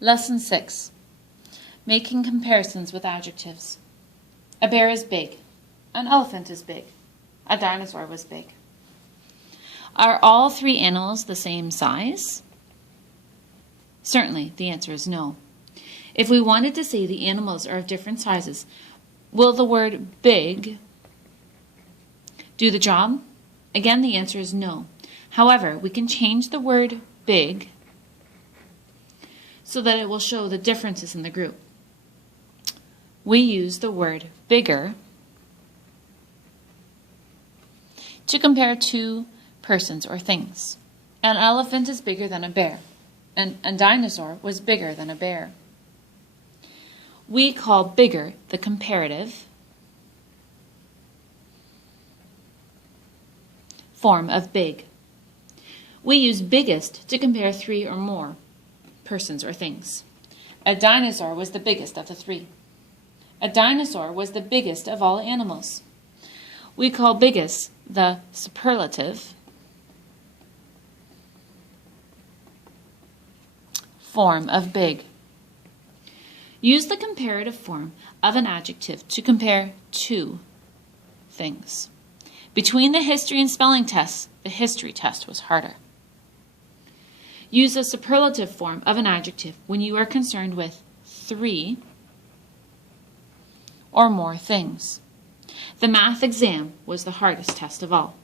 Lesson 6. Making comparisons with adjectives. A bear is big. An elephant is big. A dinosaur was big. Are all three animals the same size? Certainly, the answer is no. If we wanted to say the animals are of different sizes, will the word big do the job? Again, the answer is no. However, we can change the word big so that it will show the differences in the group. We use the word bigger to compare two persons or things. An elephant is bigger than a bear, and a dinosaur was bigger than a bear. We call bigger the comparative form of big. We use biggest to compare three or more persons or things. A dinosaur was the biggest of the three. A dinosaur was the biggest of all animals. We call biggest the superlative form of big. Use the comparative form of an adjective to compare two things. Between the history and spelling tests, the history test was harder. Use the superlative form of an adjective when you are concerned with three or more things. The math exam was the hardest test of all.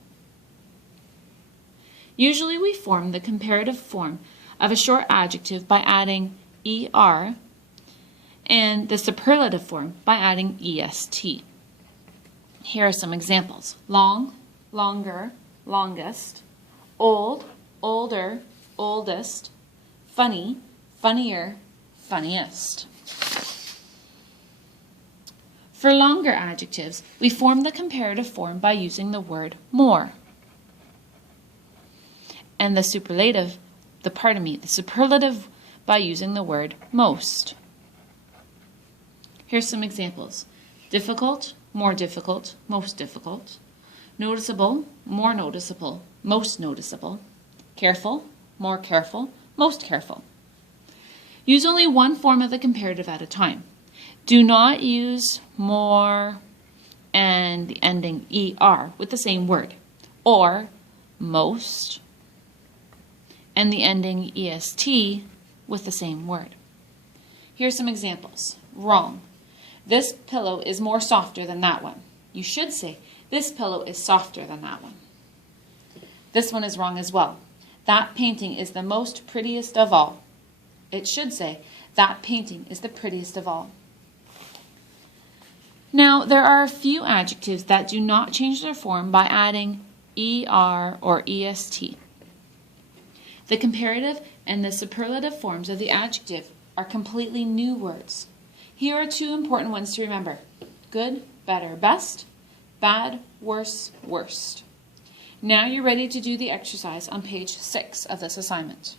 Usually we form the comparative form of a short adjective by adding er and the superlative form by adding est. Here are some examples. Long, longer, longest, old, older, oldest, funny, funnier, funniest. For longer adjectives, we form the comparative form by using the word more. And the superlative by using the word most. Here's some examples. Difficult, more difficult, most difficult. Noticeable, more noticeable, most noticeable. Careful, more careful, most careful. Use only one form of the comparative at a time. Do not use more and the ending er with the same word, or most and the ending est with the same word. Here's some examples. Wrong. This pillow is more softer than that one. You should say, this pillow is softer than that one. This one is wrong as well. That painting is the most prettiest of all. It should say, that painting is the prettiest of all. Now, there are a few adjectives that do not change their form by adding er or est. The comparative and the superlative forms of the adjective are completely new words. Here are two important ones to remember. Good, better, best. Bad, worse, worst. Now you're ready to do the exercise on page 6 of this assignment.